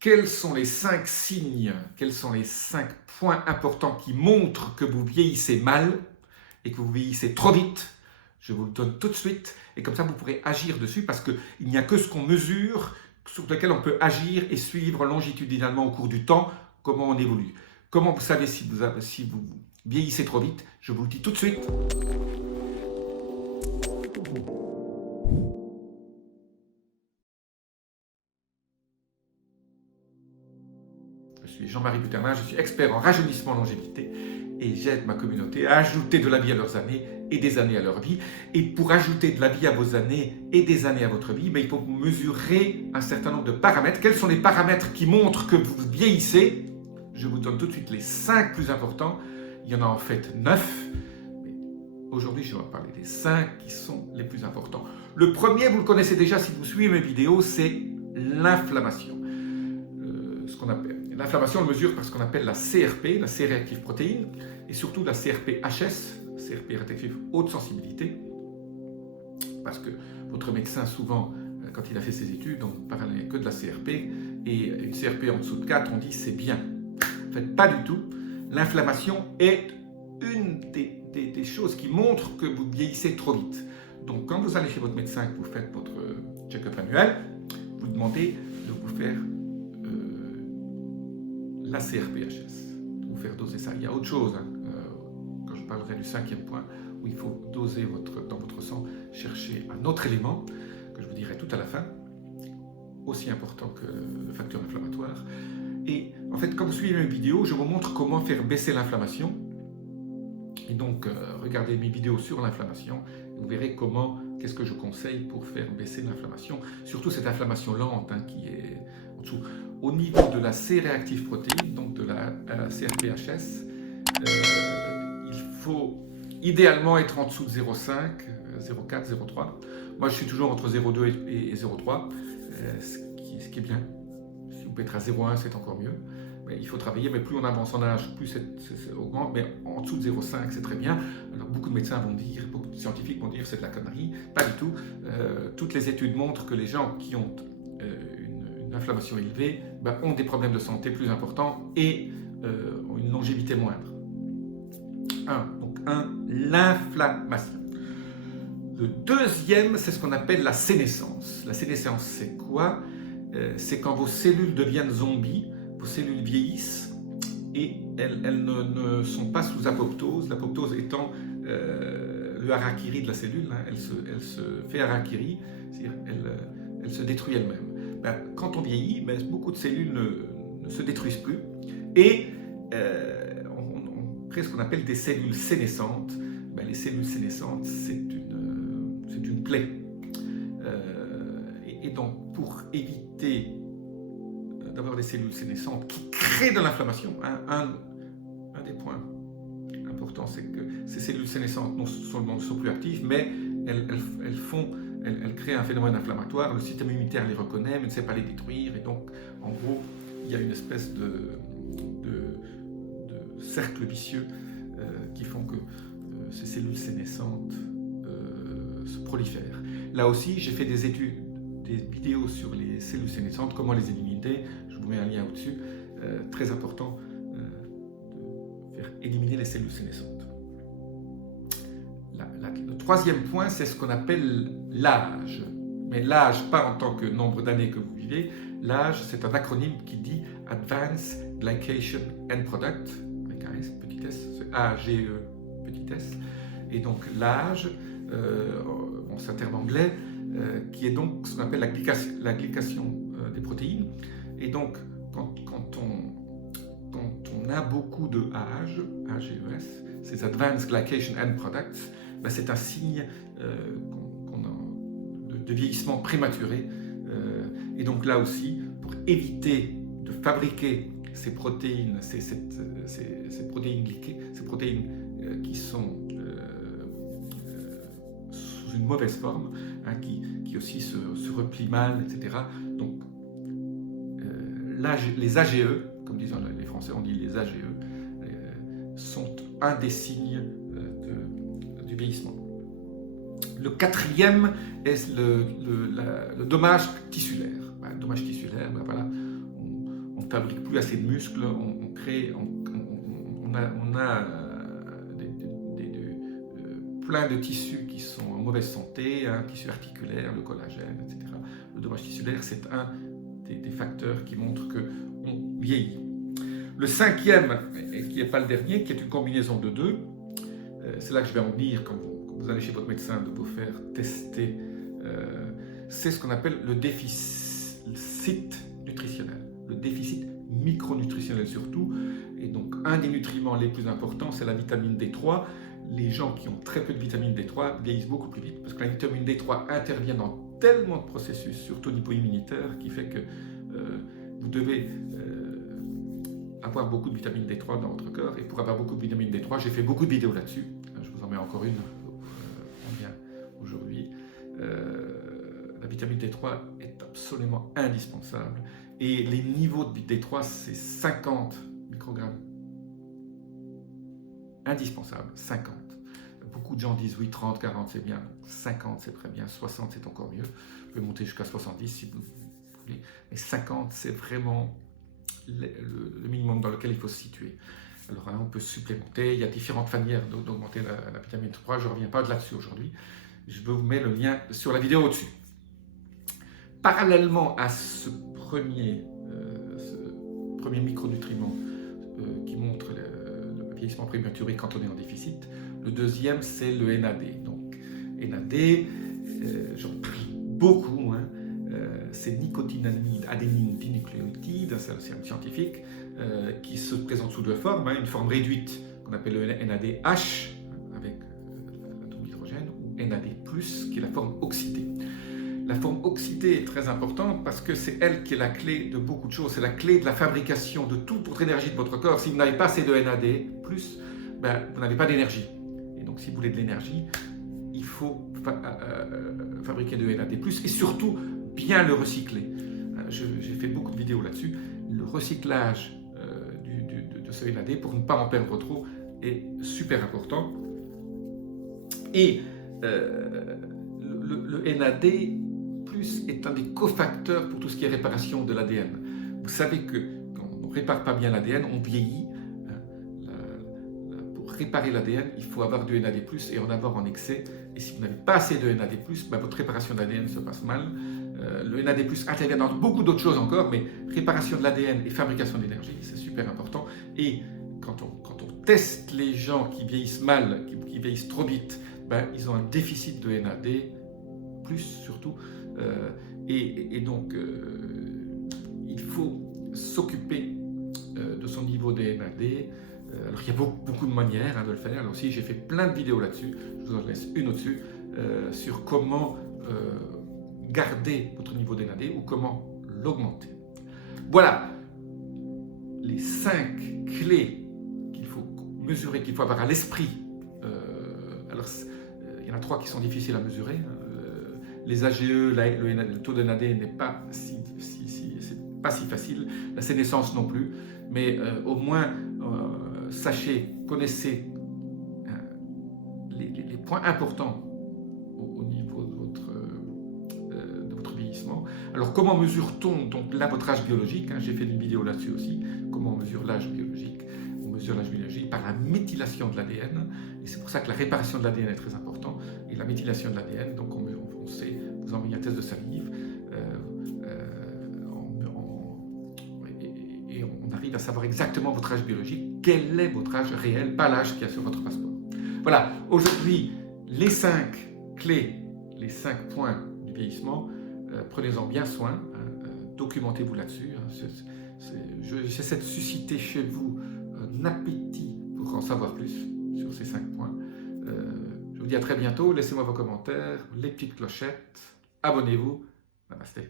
quels sont les 5 signes, quels sont les 5 points importants qui montrent que vous vieillissez mal et que vous vieillissez trop vite? Je vous le donne tout de suite et comme ça vous pourrez agir dessus parce qu'il n'y a que ce qu'on mesure sur lequel on peut agir et suivre longitudinalement au cours du temps comment on évolue. Comment vous savez si vous vieillissez trop vite? Je vous le dis tout de suite. Je suis Jean-Marie Buterlin, je suis expert en rajeunissement longévité et j'aide ma communauté à ajouter de la vie à leurs années et des années à leur vie. Et pour ajouter de la vie à vos années et des années à votre vie, il faut mesurer un certain nombre de paramètres. Quels sont les paramètres qui montrent que vous vieillissez? Je vous donne tout de suite les 5 plus importants. Il y en a en fait 9. Aujourd'hui, je vais vous parler des 5 qui sont les plus importants. Le premier, vous le connaissez déjà si vous suivez mes vidéos, c'est l'inflammation. Ce qu'on appelle l'inflammation, on le mesure par ce qu'on appelle la CRP, la C-réactive protéine, et surtout la CRP-HS, CRP réactive haute sensibilité, parce que votre médecin, souvent, quand il a fait ses études, on ne parlait que de la CRP, et une CRP en dessous de 4, on dit c'est bien. En fait, pas du tout. L'inflammation est une des choses qui montrent que vous vieillissez trop vite. Donc, quand vous allez chez votre médecin, que vous faites votre check-up annuel, vous demandez de vous faire la CRP-HS, de vous faire doser ça. Il y a autre chose, quand je parlerai du 5e point, où il faut doser dans votre sang, chercher un autre élément, que je vous dirai tout à la fin, aussi important que le facteur inflammatoire. Et en fait, quand vous suivez mes vidéos, je vous montre comment faire baisser l'inflammation. Et donc, regardez mes vidéos sur l'inflammation, vous verrez qu'est-ce que je conseille pour faire baisser l'inflammation, surtout cette inflammation lente qui est en dessous. Au niveau de la C-réactive protéine, donc de la CRP-HS, il faut idéalement être en dessous de 0,5, 0,4, 0,3. Moi, je suis toujours entre 0,2 et 0,3, ce qui est bien. Si vous pouvez être à 0,1, c'est encore mieux. Mais il faut travailler, mais plus on avance en âge, plus ça augmente, mais en dessous de 0,5, c'est très bien. Alors, beaucoup de médecins vont dire, beaucoup de scientifiques vont dire c'est de la connerie. Pas du tout. Toutes les études montrent que les gens qui ont une inflammation élevée ont des problèmes de santé plus importants et ont une longévité moindre. Donc, l'inflammation. Le deuxième, c'est ce qu'on appelle la sénescence. La sénescence, c'est quoi? C'est quand vos cellules deviennent zombies, vos cellules vieillissent et elles ne sont pas sous apoptose, l'apoptose étant le harakiri de la cellule, elle se fait harakiri, c'est-à-dire elle se détruit elle-même. Quand on vieillit, beaucoup de cellules ne se détruisent plus et on crée ce qu'on appelle des cellules sénescentes. Les cellules sénescentes, c'est une plaie. Et donc, pour éviter d'avoir des cellules sénescentes qui créent de l'inflammation, un des points importants, c'est que ces cellules sénescentes non seulement ne sont plus actives, mais elles créent un phénomène inflammatoire. Le système immunitaire les reconnaît, mais ne sait pas les détruire. Et donc, en gros, il y a une espèce de cercle vicieux qui font que ces cellules sénescentes se prolifèrent. Là aussi, j'ai fait des vidéos sur les cellules sénescentes, comment les éliminer. Je vous mets un lien au-dessus. Très important de faire éliminer les cellules sénescentes. Le troisième point, c'est ce qu'on appelle l'âge. Mais l'âge, pas en tant que nombre d'années que vous vivez. L'âge, c'est un acronyme qui dit Advanced Glycation End Product, avec un S, petit s, c'est AGE, petit s. Et donc l'âge, c'est un terme anglais, qui est donc ce qu'on appelle la glycation des protéines. Et donc, quand on a beaucoup de AGE, AGES, ces Advanced Glycation End Products, c'est un signe de vieillissement prématuré. Et donc là aussi, pour éviter de fabriquer ces protéines, ces protéines glyquées, ces protéines qui sont sous une mauvaise forme, qui aussi se replient mal, etc. Donc, les AGE, comme disent les Français, on dit les AGE, sont un des signes du vieillissement. Le quatrième est le dommage tissulaire. Le dommage tissulaire, voilà, ne fabrique plus assez de muscles, on a plein de tissus qui sont en mauvaise santé, tissu articulaire, le collagène, etc. Le dommage tissulaire, c'est un des facteurs qui montrent qu'on vieillit. Le cinquième, et qui n'est pas le dernier, qui est une combinaison de deux, c'est là que je vais en venir quand vous allez chez votre médecin de vous faire tester, c'est ce qu'on appelle le déficit nutritionnel, le déficit micronutritionnel surtout. Et donc un des nutriments les plus importants, c'est la vitamine D3. Les gens qui ont très peu de vitamine D3 vieillissent beaucoup plus vite parce que la vitamine D3 intervient dans tellement de processus, surtout au niveau immunitaire, qui fait que vous devez avoir beaucoup de vitamine D3 dans votre corps. Et pour avoir beaucoup de vitamine D3, j'ai fait beaucoup de vidéos là-dessus. Je vous en mets encore une en lien aujourd'hui. La vitamine D3 est absolument indispensable. Et les niveaux de D3, c'est 50 microgrammes. Indispensable, 50. Beaucoup de gens disent oui, 30, 40 c'est bien, 50 c'est très bien, 60 c'est encore mieux. Vous pouvez monter jusqu'à 70 si vous voulez. Mais 50 c'est vraiment le minimum dans lequel il faut se situer. Alors on peut supplémenter, il y a différentes manières d'augmenter la vitamine D3, je ne reviens pas là-dessus aujourd'hui. Je vous mets le lien sur la vidéo au-dessus. Parallèlement à ce premier micronutriment qui montre le vieillissement prématuré quand on est en déficit, le deuxième c'est le NAD. Donc NAD, j'en parle beaucoup, c'est nicotinamide adénine dinucléotide, c'est un terme scientifique, qui se présente sous deux formes, une forme réduite qu'on appelle le NADH avec l'atome d'hydrogène, ou NAD+, qui est la forme oxydée. La forme oxydée est très importante parce que c'est elle qui est la clé de beaucoup de choses, c'est la clé de la fabrication de toute votre énergie de votre corps. Si vous n'avez pas assez de NAD+, vous n'avez pas d'énergie. Et donc si vous voulez de l'énergie, il faut fabriquer de NAD+, et surtout bien le recycler. J'ai fait beaucoup de vidéos là-dessus. Le recyclage de ce NAD, pour ne pas en perdre trop, est super important. Et le NAD+ est un des cofacteurs pour tout ce qui est réparation de l'ADN. Vous savez que quand on ne répare pas bien l'ADN, on vieillit. Pour réparer l'ADN, il faut avoir du NAD+, et en avoir en excès. Et si vous n'avez pas assez de NAD+, votre réparation d'ADN se passe mal. Le NAD+ intervient dans beaucoup d'autres choses encore, mais réparation de l'ADN et fabrication d'énergie, c'est super important. Et quand on teste les gens qui vieillissent mal, qui vieillissent trop vite, ils ont un déficit de NAD+, surtout. Et donc, il faut s'occuper de son niveau de NAD. Alors, il y a beaucoup de manières de le faire. Là aussi, j'ai fait plein de vidéos là-dessus. Je vous en laisse une au-dessus sur comment garder votre niveau de NAD ou comment l'augmenter. Voilà les 5 clés qu'il faut mesurer, qu'il faut avoir à l'esprit. Alors, il y en a 3 qui sont difficiles à mesurer. Les AGE, le taux de NAD n'est pas si facile, la sénescence non plus, mais au moins sachez, connaissez les points importants au niveau de votre vieillissement. Alors comment mesure-t-on donc là votre âge biologique, j'ai fait une vidéo là-dessus aussi, comment on mesure l'âge biologique. On mesure l'âge biologique par la méthylation de l'ADN, et c'est pour ça que la réparation de l'ADN est très importante, et la méthylation de l'ADN, donc on sait, vous envoyez un test de salive, et on arrive à savoir exactement votre âge biologique, quel est votre âge réel, pas l'âge qu'il y a sur votre passeport. Voilà, aujourd'hui, les 5 clés, les 5 points du vieillissement, prenez-en bien soin, documentez-vous là-dessus. J'essaie de susciter chez vous un appétit pour en savoir plus sur ces 5 points. Je vous dis à très bientôt, laissez-moi vos commentaires, les petites clochettes, abonnez-vous, namasté.